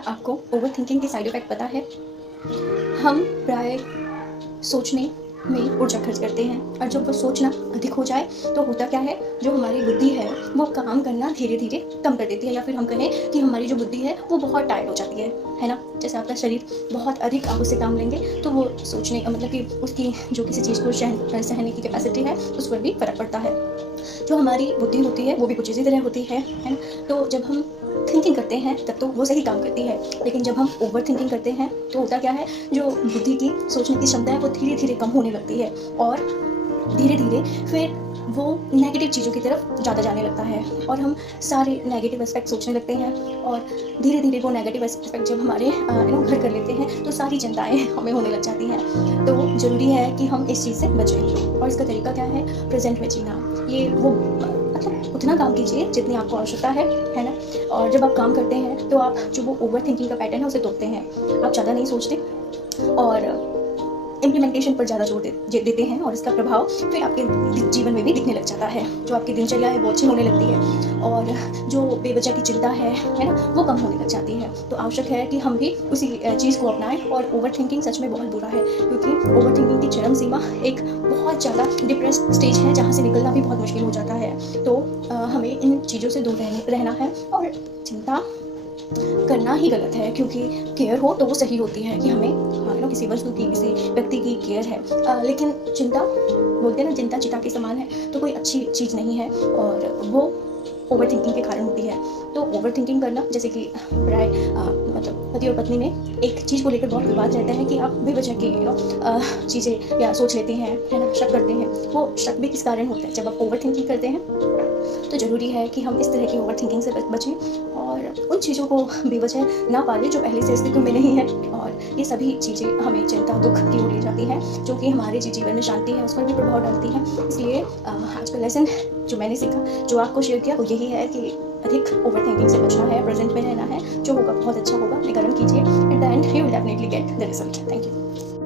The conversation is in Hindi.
क्या आपको ओवरथिंकिंग के साइड इफ़ेक्ट पता है? हम प्राय सोचने में ऊर्जा खर्च करते हैं और जब वो सोचना अधिक हो जाए तो होता क्या है, जो हमारी बुद्धि है वो काम करना धीरे-धीरे कम कर देती है, या फिर हम कहें कि हमारी जो बुद्धि है वो बहुत टायर्ड हो जाती है ना? जैसे आपका शरीर बहुत अधिक आप उससे काम लेंगे तो वो सोचने का मतलब कि उसकी जो किसी चीज़ को सहने की कैपेसिटी है उस पर भी फ़र्क पड़ता है। जो हमारी बुद्धि होती है वो भी कुछ इसी तरह होती है ना? तो जब हम थिंकिंग करते हैं तब तो वो सही काम करती है, लेकिन जब हम ओवर थिंकिंग करते हैं तो होता क्या है, जो बुद्धि की सोचने की क्षमता है वो धीरे-धीरे कम होने लगती है और धीरे-धीरे फिर वो नेगेटिव चीज़ों की तरफ ज़्यादा जाने लगता है और हम सारे नेगेटिव एस्पेक्ट सोचने लगते हैं और धीरे-धीरे वो नेगेटिव एस्पेक्ट जब हमारे घर कर लेते हैं तो सारी चिंताएँ हमें होने लग जाती हैं। तो ज़रूरी है कि हम इस चीज़ से बचें और इसका तरीका क्या है? प्रेज़ेंट में जीना। ये वो मतलब उतना काम कीजिए जितनी आपको आवश्यकता है ना? और जब आप काम करते हैं तो आप जो वो ओवर थिंकिंग का पैटर्न है उसे तोड़ते हैं। आप ज़्यादा नहीं सोचते और इम्प्लीमेंटेशन पर ज़्यादा जोर देते हैं और इसका प्रभाव फिर आपके जीवन में भी दिखने लग जाता है। जो आपकी दिनचर्या है वो अच्छी होने लगती है और जो बेवजह की चिंता है ना? वो कम होने लग जाती है। तो आवश्यक है कि हम भी उसी चीज़ को अपनाएँ और ओवरथिंकिंग सच में बहुत बुरा है, क्योंकि ओवरथिंकिंग की चरम सीमा एक बहुत ज़्यादा डिप्रेस्ड स्टेज है जहाँ से निकलना भी बहुत मुश्किल हो जाता है। तो हमें इन चीज़ों से दूर रहना है और चिंता करना ही गलत है, क्योंकि केयर हो तो वो सही होती है कि हमें किसी वस्तु की, किसी व्यक्ति की केयर है। लेकिन चिंता, बोलते हैं ना, चिंता चिता के समान है, तो कोई अच्छी चीज़ नहीं है और वो ओवरथिंकिंग के कारण होती है। तो ओवरथिंकिंग करना, जैसे कि प्राय मतलब पति और पत्नी में एक चीज़ को लेकर बहुत विवाद रहता है कि आप बेवजह के चीज़ें या सोच लेते हैं, है ना, शक करते हैं। वो शक भी किस कारण होता है? जब आप ओवरथिंकिंग करते हैं तो ज़रूरी है कि हम इस तरह की ओवरथिंकिंग से बचें और उन चीज़ों को बेवजह ना पालें जो पहले से अस्तित्व में नहीं है। और ये सभी चीज़ें हमें चिंता, दुःख की ओर ले जाती हैं, जो कि हमारे जीवन में शांति है उस पर भी प्रभाव डालती हैं। इसलिए आज का लेसन जो मैंने सीखा, जो आपको शेयर किया, वो यही है कि अधिक ओवरथिंकिंग से बचना है, प्रेज़ेंट में रहना है। जो होगा बहुत अच्छा होगा, अपने कर्म कीजिए। At the end you will definitely get the result. Thank you.